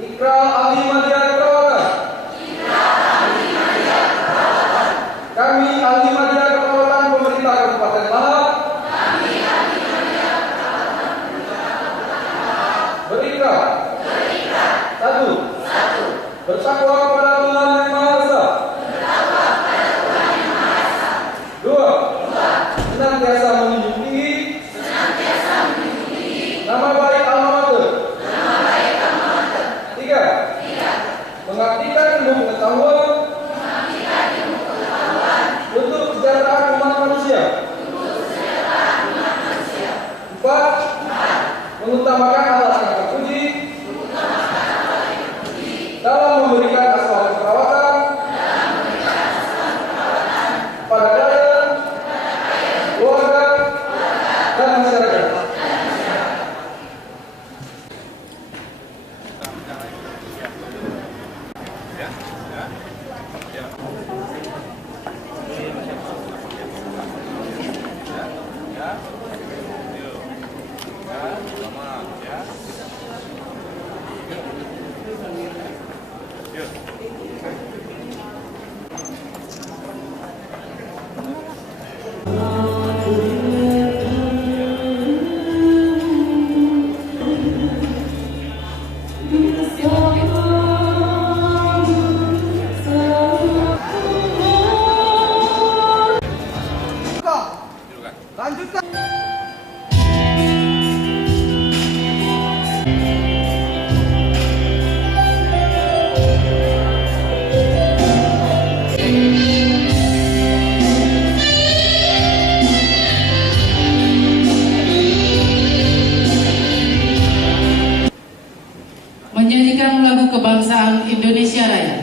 Ikra ahli media keperawatan. Kami ahli media keperawatan pemerintah Kabupaten Lahap. Berikrar. Satu. Bertakwa kepada Tuhan Yang Maha Esa. Dua. Senantiasa menjunjung tinggi nama baik alma mater. Tiga. Mengabdikan ilmu pengetahuan untuk kesejahteraan umat manusia. Empat. Mengutamakan Allah yang terpuji dalam memberikan asuhan keperawatan pada klien, keluarga, dan masyarakat. Lanjutkan. Menyanyikan lagu kebangsaan Indonesia Raya.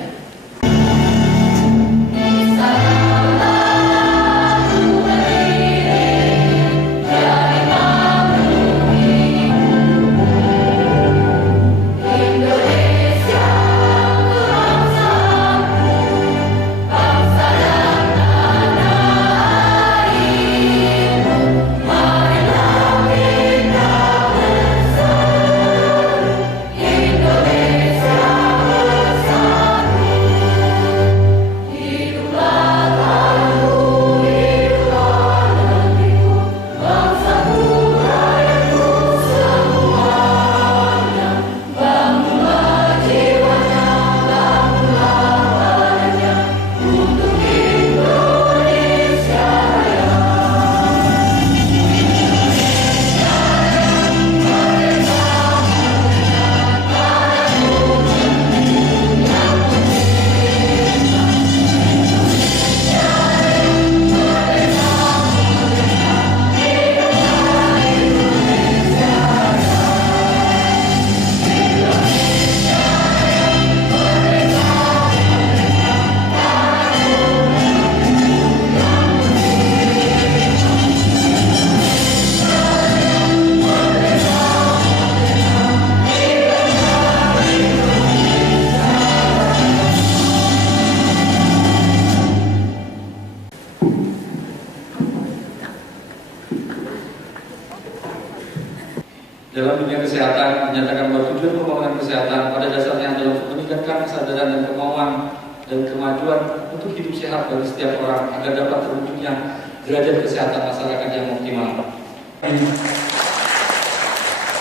Dalam dunia kesehatan menyatakan bahwa tujuan pembangunan kesehatan pada dasarnya adalah untuk meningkatkan kesadaran dan kemauan dan kemajuan untuk hidup sehat bagi setiap orang agar dapat terwujudnya derajat kesehatan masyarakat yang optimal.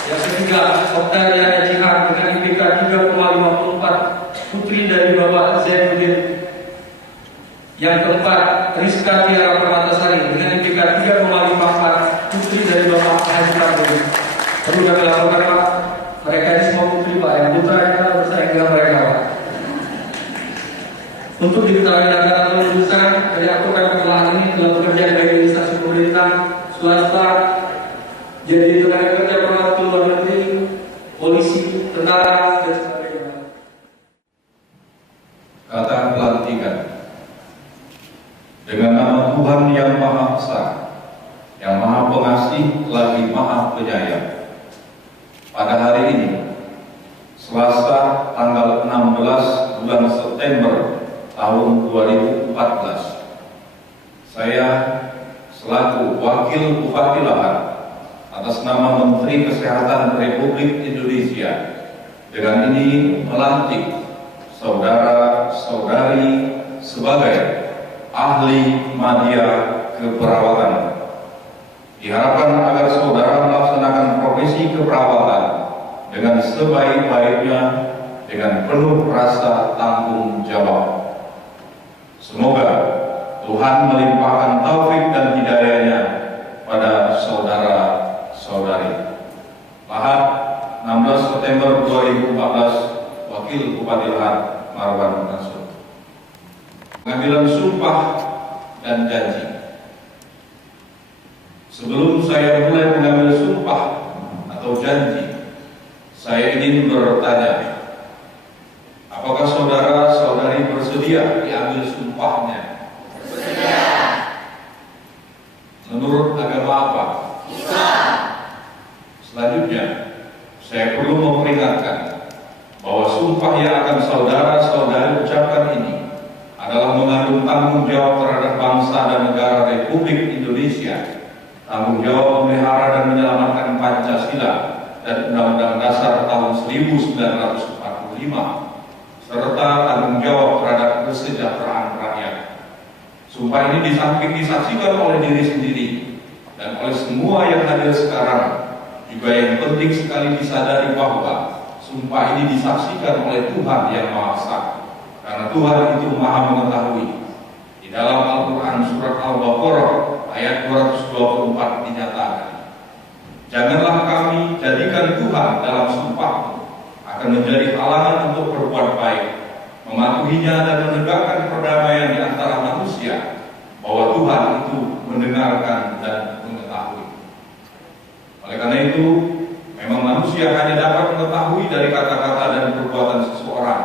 Yang ketiga, Dr. Yana Jihan dengan IPK 3,54, putri dari Bapak Zainuddin. Yang keempat, Rizka Tiara Permatasari dengan IPK 3,54, putri dari Bapak Haji Pardede. Perlu kami laporkan Pak, mereka ini semua putri Pak, yang putra kita bersaing dengan mereka Pak. swasta, jadi tenaga kerja perantau luar negeri, polisi, tentara, dan sebagainya. Kata pelantikan. Dengan nama Tuhan yang Maha Esa, yang Maha Pengasih lagi Maha Penyayang. Pada hari ini, Selasa tanggal 16 bulan September tahun 2014, saya selaku Wakil Bupati Lahat atas nama Menteri Kesehatan Republik Indonesia dengan ini melantik saudara-saudari sebagai ahli media keperawatan. Diharapkan agar saudara melaksanakan profesi keperawatan dengan sebaik-baiknya dengan penuh rasa tanggung jawab. Semoga Tuhan melimpahkan taufik dan hidayahnya pada saudara-saudari. Lahat, 16 September 2014, Wakil Bupati Lahat, Marwan Mansur. Pengambilan sumpah dan janji. Sebelum saya mulai mengambil sumpah atau janji, saya ingin bertanya, apakah saudara-saudari bersedia diambil sumpahnya? Bersedia. Menurut agama apa? Islam. Selanjutnya, saya perlu memperingatkan bahwa sumpah yang akan saudara-saudari ucapkan ini adalah mengandung tanggung jawab terhadap bangsa dan negara Republik Indonesia, tanggung jawab memelihara dan menyelamatkan Pancasila dan Undang-Undang Dasar tahun 1945, serta tanggung jawab terhadap kesejahteraan rakyat. Sumpah ini disaksikan oleh diri sendiri dan oleh semua yang hadir sekarang. Juga yang penting sekali disadari bahwa sumpah ini disaksikan oleh Tuhan yang Maha Esa, karena Tuhan itu Maha mengetahui. Di dalam Al-Quran surat Al-Baqarah ayat 224 dinyatakan, janganlah kami jadikan Tuhan dalam sumpahmu akan menjadi halangan untuk berbuat baik, mematuhinya dan menegakkan perdamaian di antara manusia, bahwa Tuhan itu mendengarkan dan mengetahui. Oleh karena itu, memang manusia hanya dapat mengetahui dari kata-kata dan perbuatan seseorang,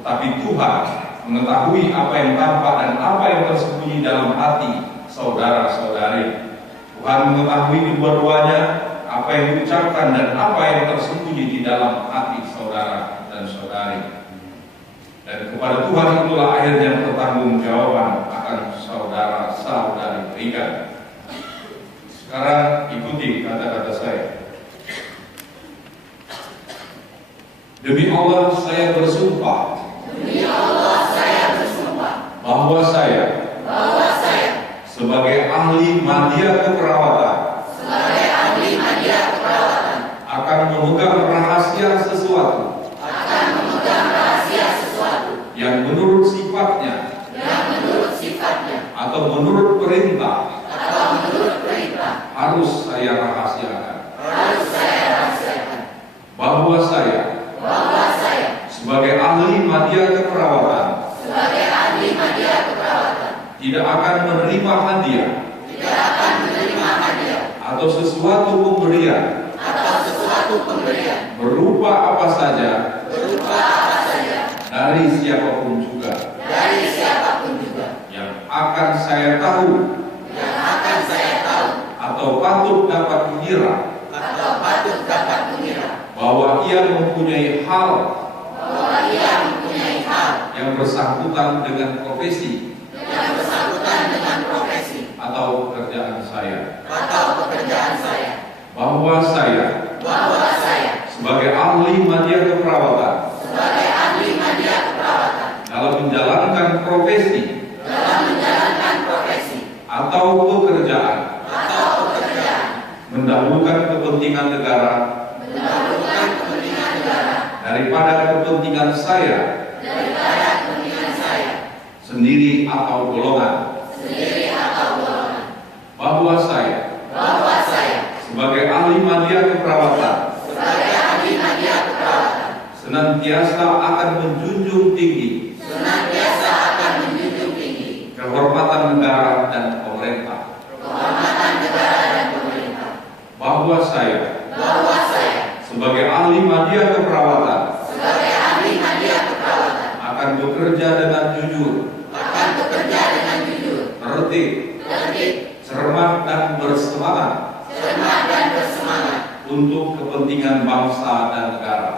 tetapi Tuhan mengetahui apa yang tampak dan apa yang tersembunyi dalam hati saudara-saudari. Tuhan mengetahui kedua-duanya, apa yang diucapkan dan apa yang tersembunyi di dalam hati saudara dan saudari. Dan kepada Tuhan itulah akhirnya pertanggungjawaban akan saudara-saudari berikan. Sekarang ikuti kata-kata saya. Demi Allah saya bersumpah. Demi Allah saya bersumpah. Bahwa saya sebagai ahli media keperawatan akan memegang rahasia sesuatu yang menurut sifatnya atau menurut perintah harus saya rahasiakan. Bahwa saya sebagai ahli media keperawatan tidak akan menerima hadiah atau sesuatu pemberian berupa apa saja dari siapapun juga yang akan saya tahu atau patut dapat mengira bahwa ia mempunyai hal yang bersangkutan dengan profesi atau pekerjaan saya. Bahwa saya sebagai ahli media keperawatan dalam menjalankan profesi atau pekerjaan mendahulukan kepentingan negara daripada kepentingan saya sendiri atau golongan. Bahwa saya sebagai ahli media keperawatan senantiasa akan menjunjung tinggi kehormatan negara dan pemerintah, saya bahwa saya sebagai ahli media keperawatan sebagai ahli media keperawatan akan bekerja dengan jujur, tertib, cermat dan bersemangat untuk kepentingan bangsa dan negara.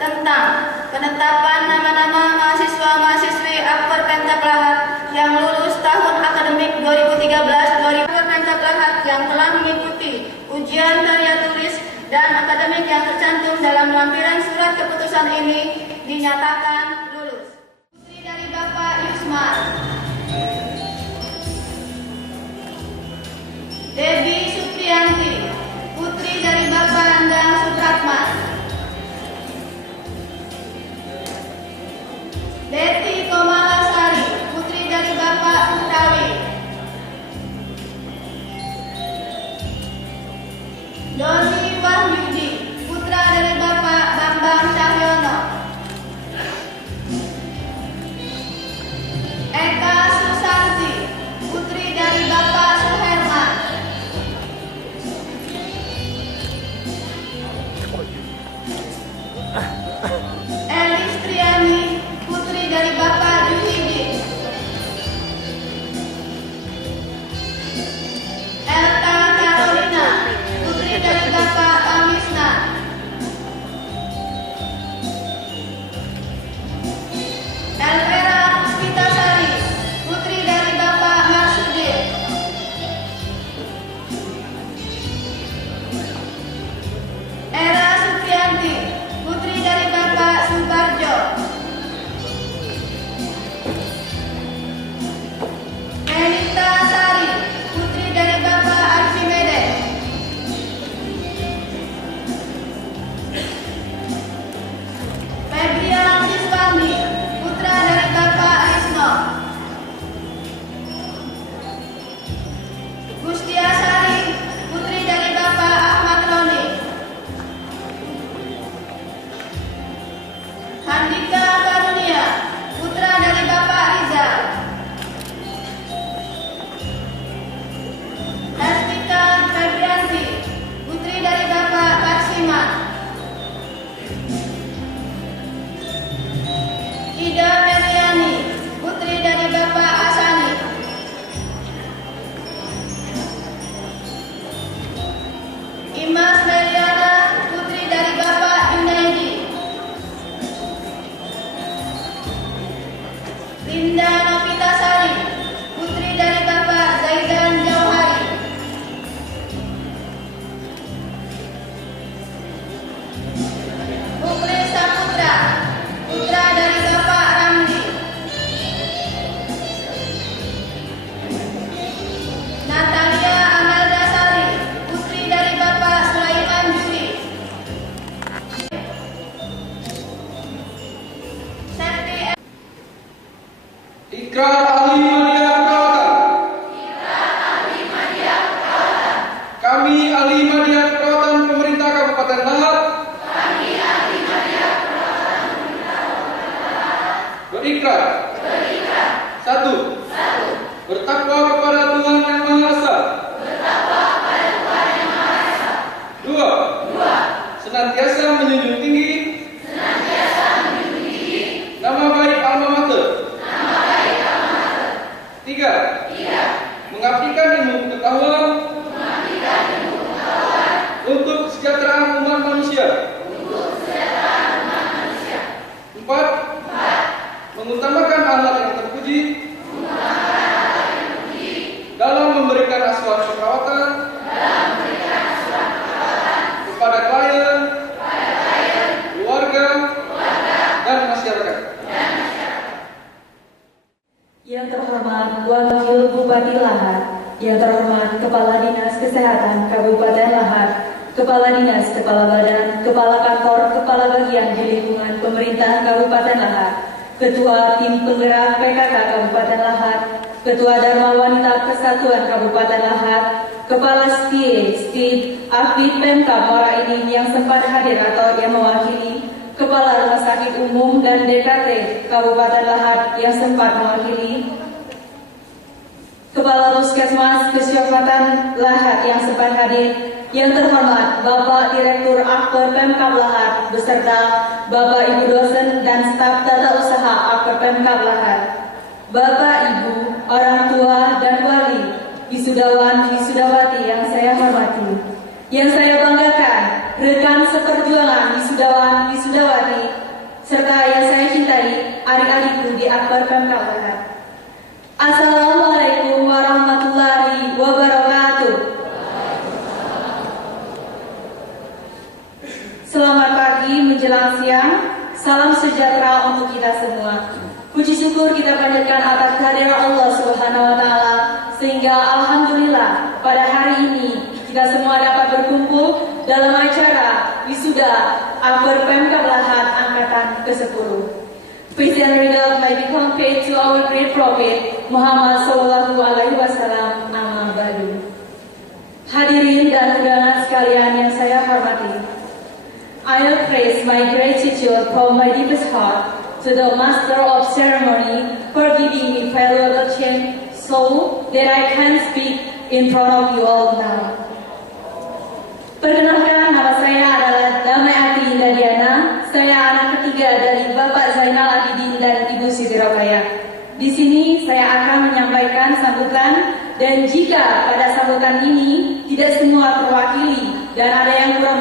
Tentang penetapan nama-nama mahasiswa-mahasiswi Akper Pemda Pelahat yang lulus tahun akademik 2013-2014 Pemda Pelahat yang telah mengikuti ujian karya tulis dan akademik yang tercantum dalam lampiran surat keputusan ini dinyatakan lulus. Putri dari Bapak Yusmar, Debbie Supriyanti, putri dari Bapak Andang Supratman, Deti Komalasari, putri dari Bapak Putawi, Doni Wahyudi, putra dari Bapak Bambang Cahyono, Eka Susanti, putri dari Bapak Suherman, Elis Triani, putri dari Bapak Juhidi, Elta Carolina, putri dari Bapak Amisna, Elvera Puspitasari, putri dari Bapak Marsudi, Era Supriyanti, putri dari Bapak Subarjo, Melita Sari, putri dari Bapak Archimede, Febrian Siswandi, putra dari Bapak Risno, Gustia Sari, putri dari Bapak Ahmad Roni, Handika Karunia, putra dari Bapak Rizal, Hestika Febrianti, putri dari Bapak Katsiman, Ida Meriani, putri dari Bapak Hasani, Imas Meliana, putri dari Bapak Junaidi, Linda Novitasari, putri dari Bapak Zaidan Jauhari, Mukli Saputra, putra dari Bapak Ramli, Natalia Amelda Sari, putri dari Bapak Sulaiman Juri, Septi Ikrar ahli media keperawatan. Kami ahli media keperawatan pemerintah Kabupaten Lahat. Berikrar. Satu. Bertakwa kepada Tuhan Yang Maha Esa. Dua. Senantiasa menjunjung tinggi nama baik alma mater. Tiga. Mengabdikan ilmu pengetahuan untuk kesejahteraan umat manusia. Empat. Mengutamakan akhlak yang terpuji dalam memberikan asuhan keperawatan kepada klien, keluarga, dan masyarakat. Yang terhormat Wakil Bupati Lahat, yang terhormat Kepala Dinas Kesehatan Kabupaten Lahat, Kepala Dinas, Kepala Badan, Kepala Kantor, Kepala Bagian di lingkungan Pemerintah Kabupaten Lahat, Ketua Tim Penggerak PKK Kabupaten Lahat, Ketua Dharma Wanita Persatuan Kabupaten Lahat, Kepala Stid Afid Pemkab Muara Enim yang sempat hadir atau yang mewakili, Kepala Rumah Sakit Umum dan DKT Kabupaten Lahat yang sempat mewakili, Kepala Puskesmas Kesyafatan Lahat yang sempat hadir, yang terhormat Bapak Direktur Akper Pemkab Lahat beserta Bapak Ibu dosen dan staf tata usaha Akper Pemkab Lahat, Bapak Ibu, orang tua dan wali, wisudawan wisudawati yang saya hormati, yang saya banggakan, rekan seperjuangan wisudawan wisudawati, serta yang saya cintai adik-adikku di Akper Pemkab Lahat. Assalamualaikum warahmatullahi wabarakatuh. Selamat pagi menjelang siang, salam sejahtera untuk kita semua. Puji syukur kita panjatkan atas kehadiran Allah Subhanahu wa Ta'ala, sehingga alhamdulillah pada hari ini kita semua dapat berkumpul dalam acara wisuda Akper Pemkab Lahat angkatan ke-10. Praise and regard may be conveyed to our great prophet Muhammad Sallallahu Alaihi Wasallam. Amma ba'du. Hadirin dan undangan sekalian yang saya hormati, I express my gratitude from my deepest heart to the Master of Ceremony for giving me valuable chance so that I can speak in front of you all now. Perkenalkan, nama saya adalah Damai Ati Indah Diana. Saya anak ketiga dari Bapak Zainal Abidin dan Ibu Siti Rokaya. Di sini saya akan menyampaikan sambutan, dan jika pada sambutan ini tidak semua terwakili dan ada yang kurang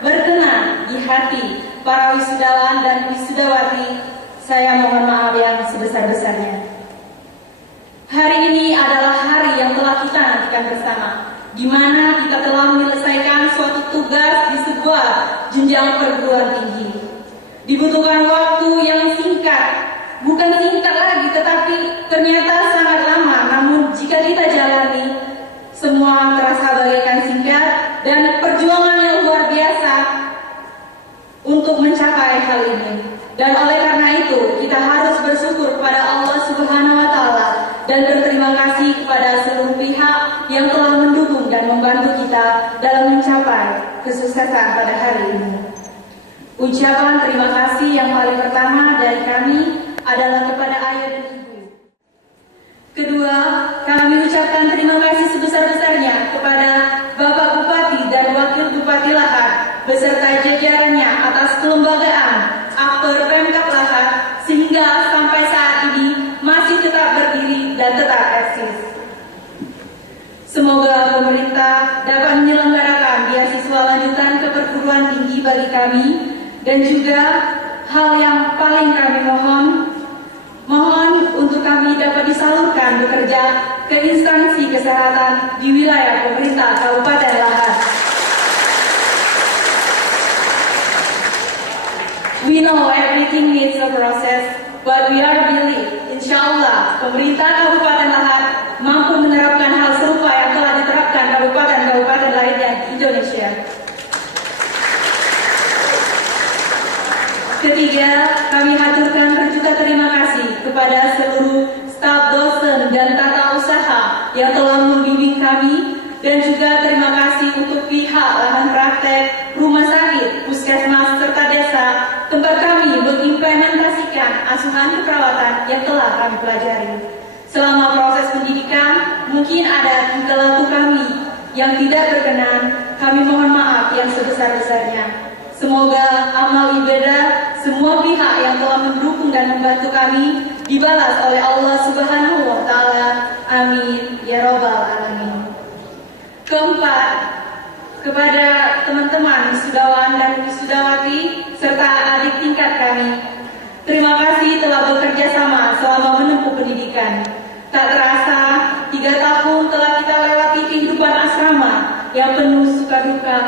berkenan di hati para wisudawan dan wisudawati, saya mohon maaf yang sebesar-besarnya. Hari ini adalah hari yang telah kita nantikan bersama, di mana kita telah menyelesaikan suatu tugas di sebuah jenjang perguruan tinggi. Dibutuhkan waktu yang singkat, bukan singkat lagi, tetapi ternyata sangat lama. Namun jika kita jalani, semua terasa bagaikan singkat dan perjuangan yang luar biasa untuk mencapai hal ini. Dan oleh karena itu, kita harus bersyukur kepada Allah Subhanahu wa Ta'ala dan berterima kasih kepada seluruh pihak yang telah mendukung dan membantu kita dalam mencapai kesuksesan pada hari ini. Ucapan terima kasih yang paling pertama dari kami adalah kepada ayah dan ibu. Kedua, kami ucapkan terima kasih sebesar-besarnya kepada Bapak Bupati dan Wakil Bupati Lahat beserta jajarannya atas kelembagaan Akper Pemkab Lahat sehingga sampai saat ini masih tetap berdiri dan tetap eksis. Semoga pemerintah dapat menyelenggarakan beasiswa lanjutan ke perguruan tinggi bagi kami, dan juga hal yang paling kami mohon untuk kami dapat disalurkan bekerja ke instansi kesehatan di wilayah pemerintah Kabupaten Lahat. We know everything needs a process, but we are believe, insyaAllah, pemerintah Kabupaten Lahat mampu menerapkan hal serupa yang telah diterapkan kabupaten-kabupaten lainnya di Indonesia. Ketiga, kami haturkan berjuta terima kasih kepada seluruh untuk pihak lahan praktek, rumah sakit, puskesmas, serta desa, tempat kami mengimplementasikan asuhan keperawatan yang telah kami pelajari. Selama proses pendidikan, mungkin ada tingkah laku kami yang tidak berkenan, kami mohon maaf yang sebesar-besarnya. Semoga amal ibadah semua pihak yang telah mendukung dan membantu kami dibalas oleh Allah Subhanahu wa Ta'ala. Amin ya Rabbal Alamin. Keempat, kepada teman-teman wisudawan dan wisudawati serta adik tingkat kami, terima kasih telah bekerja sama selama menempuh pendidikan. Tak terasa, 3 tahun telah kita lewati kehidupan asrama yang penuh suka duka,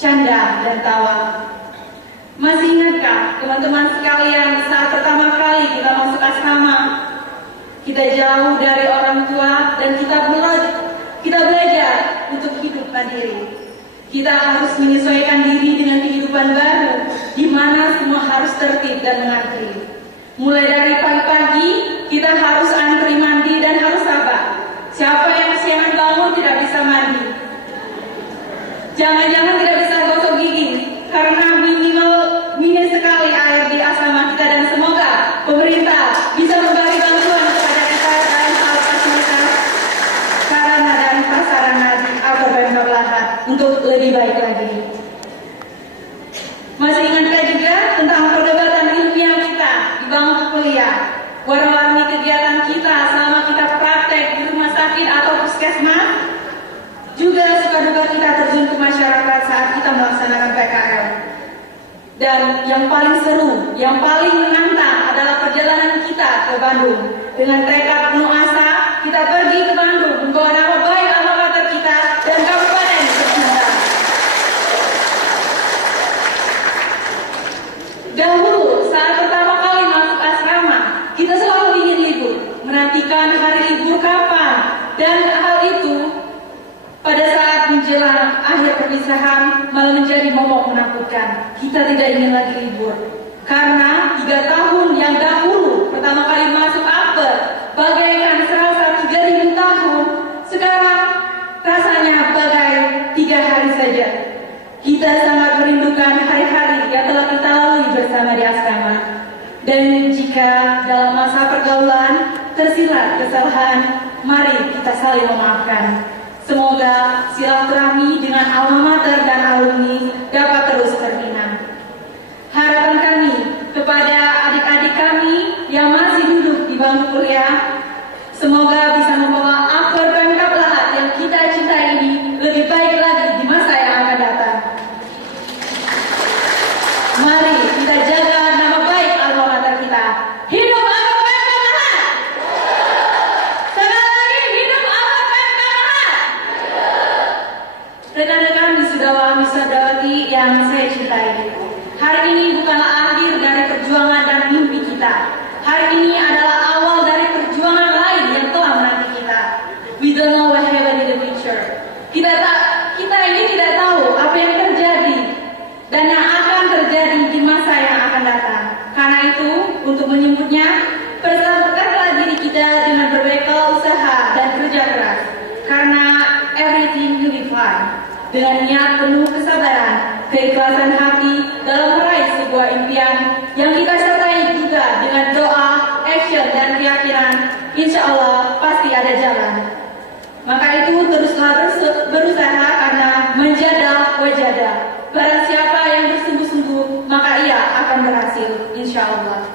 canda dan tawa. Masih ingatkah teman-teman sekalian saat pertama kali kita masuk asrama? Kita jauh dari orang tua dan kita belajar untuk hidup mandiri. Kita harus menyesuaikan diri dengan kehidupan baru, di mana semua harus tertib dan mengantri. Mulai dari pagi-pagi, kita harus antri mandi dan harus sabar. Siapa yang kesiangan bangun tidak bisa mandi. Jangan-jangan tidak bisa gosok gigi, karena minim sekali air di asrama kita, dan semoga pemerintah bisa memberi bantuan kepada kita dalam hal fasilitas sarana dan prasarana di Pemda Lahat untuk lebih baik lagi. Masih ingatkah juga tentang perdebatan ilmiah kita di bangku kuliah? Warna-warni kegiatan kita selama kita praktek di rumah sakit atau puskesmas, juga suka duka kita terjun ke masyarakat saat kita melaksanakan PKL. Dan yang paling seru, yang paling menantang adalah perjalanan kita ke Bandung. Dengan tekad penuh asa, kita pergi ke Bandung membawa nama baik alma mater kita dan kabupaten tercinta. Dahulu, saat pertama kali masuk asrama, kita selalu ingin libur, menantikan hari libur kapan, dan hal itu pada saat menjelang akhir perpisahan malah menjadi momok menakutkan. Kita tidak ingin lagi libur, karena 3 tahun yang dahulu pertama kali masuk Akper bagaikan serasa 3.000 tahun, sekarang rasanya bagai 3 hari saja. Kita sangat merindukan hari-hari yang telah kita lalui bersama di asrama. Dan jika dalam masa pergaulan tersirat kesalahan, mari kita saling memaafkan. Semoga silaturahmi dengan alma mater dan alumni dapat terus terbina. Harapan kami kepada adik-adik kami yang masih duduk di bangku kuliah, semoga bisa membawa Akper Pemda Lahat yang kita cintai ini lebih baik lagi di masa yang akan datang. Mari kita jaga nama baik alma mater kita. Hidup Akper Pemda Lahat! Sekali lagi, hidup Akper Pemda Lahat! Rekan-rekan wisudawati yang saya cintai, hari ini bukanlah akhir dari perjuangan dan mimpi kita. Hari ini adalah awal dari perjuangan lain yang telah menanti kita. We don't know what happen in the future. Kita ini tidak tahu apa yang terjadi dan yang akan terjadi di masa yang akan datang. Karena itu, untuk menyambutnya, persiapkanlah diri kita dengan berbekal usaha dan kerja keras. Karena everything will be fine. Dengan niat penuh kesabaran, keikhlasan hati dalam meraih sebuah impian yang kita sertai juga dengan doa, action, dan keyakinan, insya Allah pasti ada jalan. Maka itu teruslah berusaha, karena menjadah wajadah. Barang siapa yang bersungguh-sungguh, maka ia akan berhasil, insya Allah.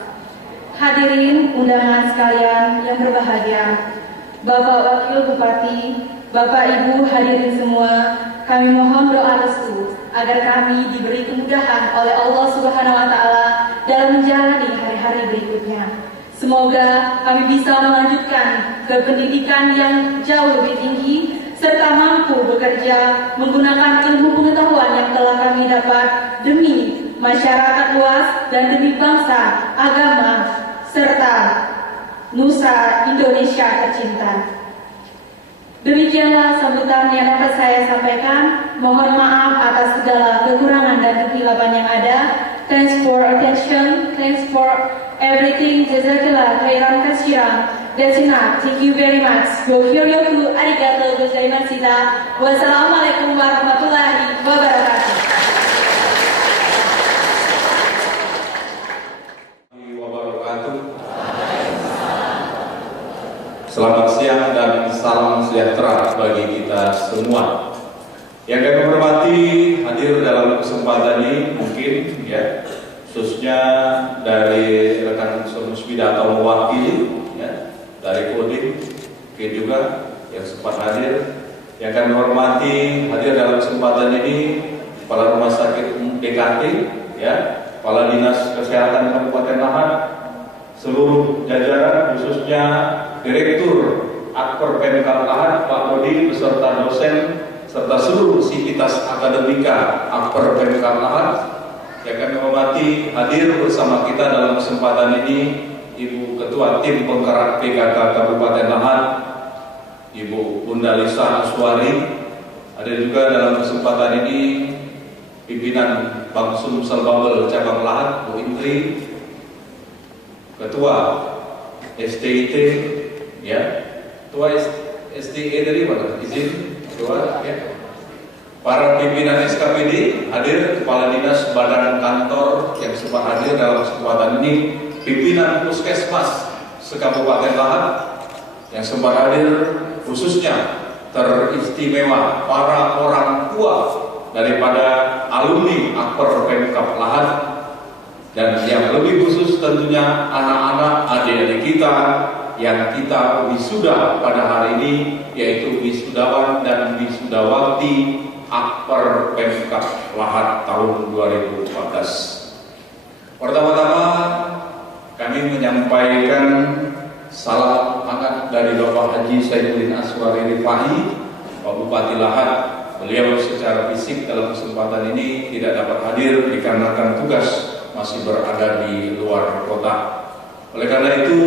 Hadirin undangan sekalian yang berbahagia, Bapak Wakil Bupati, Bapak Ibu hadirin semua, kami mohon doa restu agar kami diberi kemudahan oleh Allah Subhanahu wa Ta'ala dalam menjalani hari-hari berikutnya. Semoga kami bisa melanjutkan ke pendidikan yang jauh lebih tinggi serta mampu bekerja menggunakan ilmu pengetahuan yang telah kami dapat demi masyarakat luas dan demi bangsa, agama, serta Nusa Indonesia tercinta. Demikianlah sambutan yang dapat saya sampaikan. Mohon maaf atas segala kekurangan dan kekeliruan yang ada. Thanks for attention. Thanks for everything. Jazakillah khairan katsiran. That's enough. Thank you very much. Gohyoryoku arigatou gozaimashita. Wassalamualaikum warahmatullahi wabarakatuh. Selamat siang dan salam sejahtera bagi kita semua. Yang kami hormati, hadir dalam kesempatan ini mungkin ya, khususnya dari rekan Musbida atau mewakili ya, dari Kodim, mungkin juga yang sempat hadir. Yang kami hormati, hadir dalam kesempatan ini Kepala Rumah Sakit DKT ya, Kepala Dinas Kesehatan Kabupaten Lahat, seluruh jajaran khususnya Direktur Akper Pemkab Lahat Pak Kodim beserta dosen serta seluruh sivitas akademika Akper Pemkab Lahat yang kami hormati, hadir bersama kita dalam kesempatan ini Ibu Ketua Tim Penggerak PKK Kabupaten Lahat Ibu Bunda Lisa Aswari, ada juga dalam kesempatan ini pimpinan Bang Sumsel Babel Cabang Lahat Bu Indri, Ketua STIT ya, Ketua STIT dari mana? Izin Ketua ya. Para pimpinan SKPD hadir, Kepala Dinas Badan Kantor yang sempat hadir dalam kesempatan ini, pimpinan Puskesmas se-Kabupaten Lahat yang sempat hadir, khususnya teristimewa para orang tua daripada alumni Akper Pemkab Lahat, dan yang lebih khusus tentunya anak-anak adik-adik kita yang kita wisuda pada hari ini, yaitu wisudawan dan wisudawati Akper Pemkab Lahat tahun 2014. Pertama-tama kami menyampaikan salam hangat dari Bapak Haji Saifuddin Aswari Rifahi, Pak Bupati Lahat. Beliau secara fisik dalam kesempatan ini tidak dapat hadir dikarenakan tugas masih berada di luar kota. Oleh karena itu,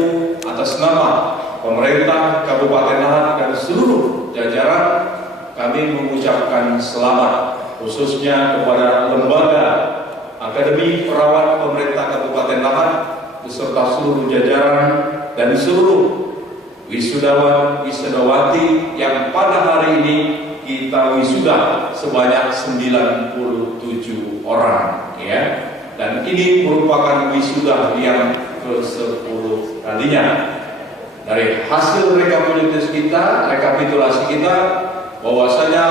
atas nama pemerintah Kabupaten Lahat dan seluruh jajaran, kami mengucapkan selamat khususnya kepada lembaga Akademi Perawat Pemerintah Kabupaten Lahat beserta seluruh jajaran dan seluruh wisudawan wisudawati yang pada hari ini kita wisuda sebanyak 97 orang ya. Dan ini merupakan wisuda yang ke-10 kalinya. Dari hasil rekapitulasi kita bahwasanya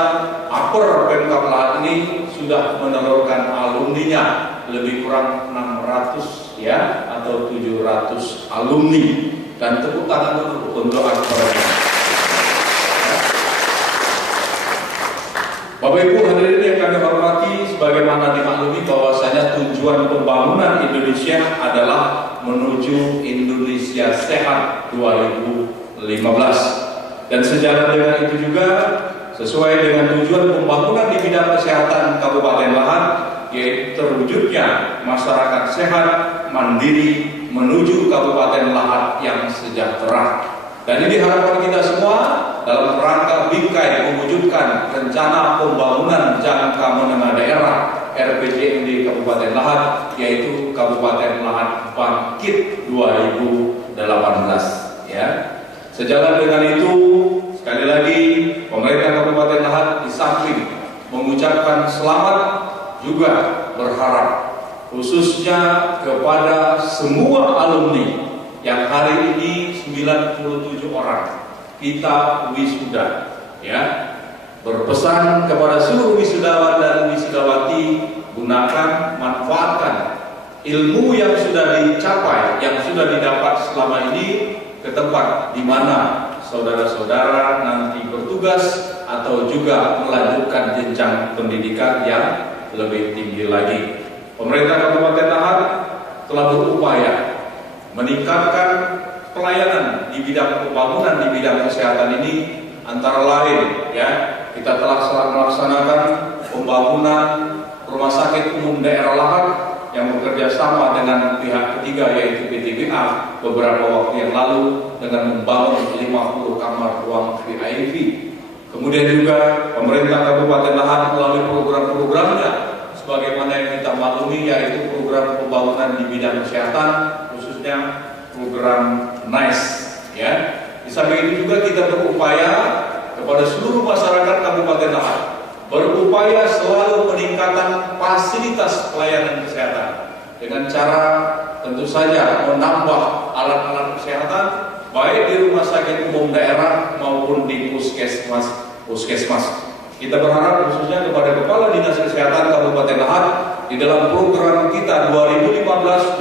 Akper Pemkab Lahat ini sudah menelurkan alumninya lebih kurang 600 ya atau 700 alumni, dan tepuk tangan untuk Akper. Bapak Ibu hadirin yang kami hormati, sebagaimana dimaklumi bahwasanya tujuan pembangunan Indonesia adalah menuju Indonesia Sehat 2015. Dan sejalan dengan itu juga, sesuai dengan tujuan pembangunan di bidang kesehatan Kabupaten Lahat, yaitu terwujudnya masyarakat sehat, mandiri, menuju Kabupaten Lahat yang sejahtera. Dan ini harapan kita semua dalam rangka bingkai mewujudkan rencana pembangunan jangka menengah daerah RPJMD Kabupaten Lahat, yaitu Kabupaten Lahat Bangkit 2018 ya. Sejalan dengan itu, sekali lagi pemerintah Kabupaten Lahat di samping mengucapkan selamat juga berharap khususnya kepada semua alumni yang hari ini 97 orang kita wisuda ya, berpesan kepada seluruh wisudawan dan wisudawati, gunakan, manfaatkan ilmu yang sudah dicapai, yang sudah didapat selama ini ke tempat di mana saudara-saudara nanti bertugas atau juga melanjutkan jenjang pendidikan yang lebih tinggi lagi. Pemerintah Kabupaten Lahat telah berupaya meningkatkan pelayanan di bidang pembangunan di bidang kesehatan ini, antara lain ya, kita telah melaksanakan pembangunan Rumah Sakit Umum Daerah Lahat yang bekerja sama dengan pihak ketiga yaitu PTBA beberapa waktu yang lalu dengan membangun 50 kamar ruang VIP. Kemudian juga pemerintah Kabupaten Lahat melalui program-programnya sebagaimana yang kita maklumi, yaitu program pembangunan di bidang kesehatan, khususnya program NICE Ya, di samping itu juga kita berupaya kepada seluruh masyarakat Kabupaten Lahat, berupaya selalu peningkatan fasilitas pelayanan kesehatan dengan cara tentu saja menambah alat-alat kesehatan baik di rumah sakit umum daerah maupun di puskesmas. Kita berharap khususnya kepada Kepala Dinas Kesehatan Kabupaten Lahat di dalam program kita 2015-2016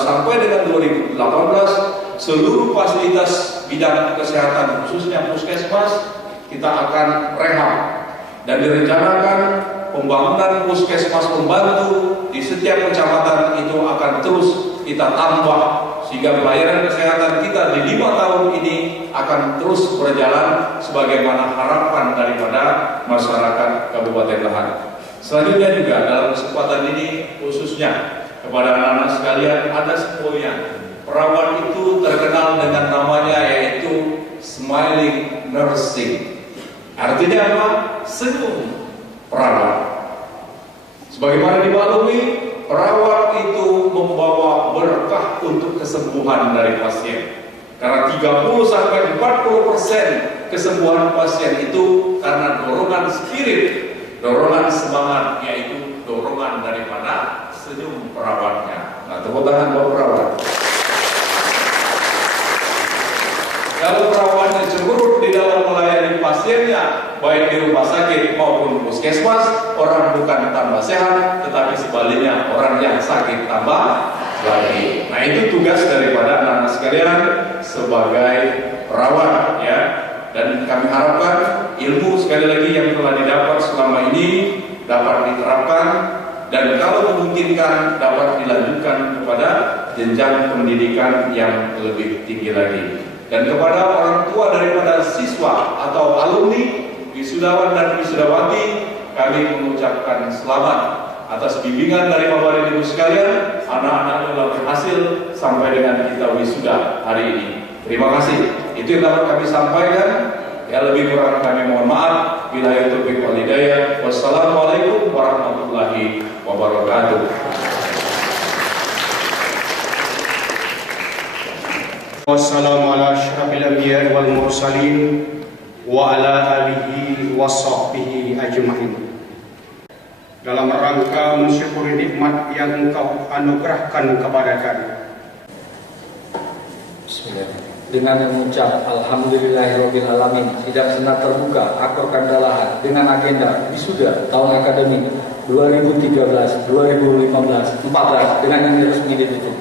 sampai dengan 2018, seluruh fasilitas bidang kesehatan khususnya puskesmas kita akan rehab, dan direncanakan pembangunan puskesmas pembantu di setiap kecamatan itu akan terus kita tambah, sehingga pelayanan kesehatan kita di 5 tahun ini akan terus berjalan sebagaimana harapan daripada masyarakat Kabupaten Lahat. Selanjutnya juga dalam kesempatan ini khususnya kepada anak-anak sekalian, ada semuanya perawat itu terkenal dengan namanya, yaitu smiling nursing. Artinya apa? Senyum perawat. Sebagaimana dimaklumi, perawat itu membawa berkah untuk kesembuhan dari pasien. Karena 30-40% kesembuhan pasien itu karena dorongan spirit, dorongan semangat, yaitu dorongan daripada senyum perawatnya. Nah, tepuk tangan buat perawat. Kalau perawatnya cemberut di dalam melayani pasiennya, baik di rumah sakit maupun puskesmas, orang bukan tambah sehat, tetapi sebaliknya orang yang sakit tambah lagi. Nah, itu tugas daripada anak-anak sekalian sebagai perawat, ya. Dan kami harapkan ilmu sekali lagi yang telah didapat selama ini dapat diterapkan, dan kalau memungkinkan dapat dilanjutkan kepada jenjang pendidikan yang lebih tinggi lagi. Dan kepada orang tua daripada siswa atau alumni, wisudawan dan wisudawati, kami mengucapkan selamat atas bimbingan dari Bapak dan Ibu sekalian. Anak-anak telah berhasil sampai dengan kita wisuda hari ini. Terima kasih. Itu yang dapat kami sampaikan. Ya, lebih kurang kami mohon maaf. Billahi taufiq wal hidayah. Wassalamualaikum warahmatullahi wabarakatuh. Wassalamu ala asyrafil anbiya wal mursalin wa ala alihi wa sahbihi ajma'in. Dalam rangka mensyukuri nikmat yang Engkau anugerahkan kepada kami. Bismillah. Dengan mengucap Alhamdulillahirabbil alamin, sidang senat terbuka Akor Pemda Lahat dengan agenda wisuda tahun akademik 2013-2014 dengan yang resmi ditutup.